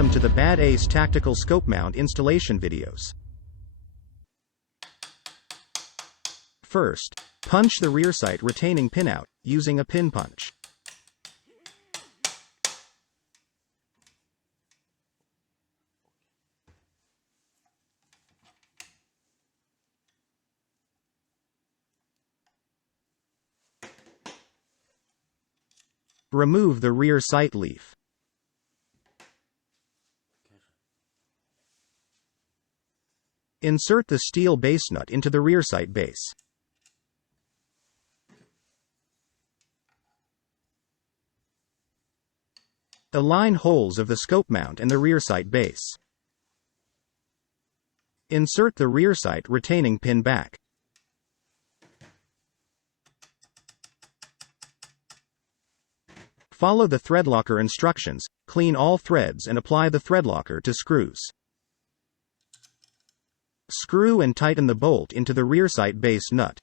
Welcome to the BadAce Tactical Scope Mount installation videos. First, punch the rear sight retaining pin out, using a pin punch. Remove the rear sight leaf. Insert the steel base nut into the rear sight base. Align holes of the scope mount and the rear sight base. Insert the rear sight retaining pin back. Follow the thread locker instructions, clean all threads and apply the thread locker to screws. Screw and tighten the bolt into the rear sight base nut.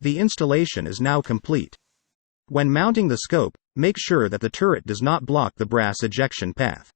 The installation is now complete. When mounting the scope, make sure that the turret does not block the brass ejection path.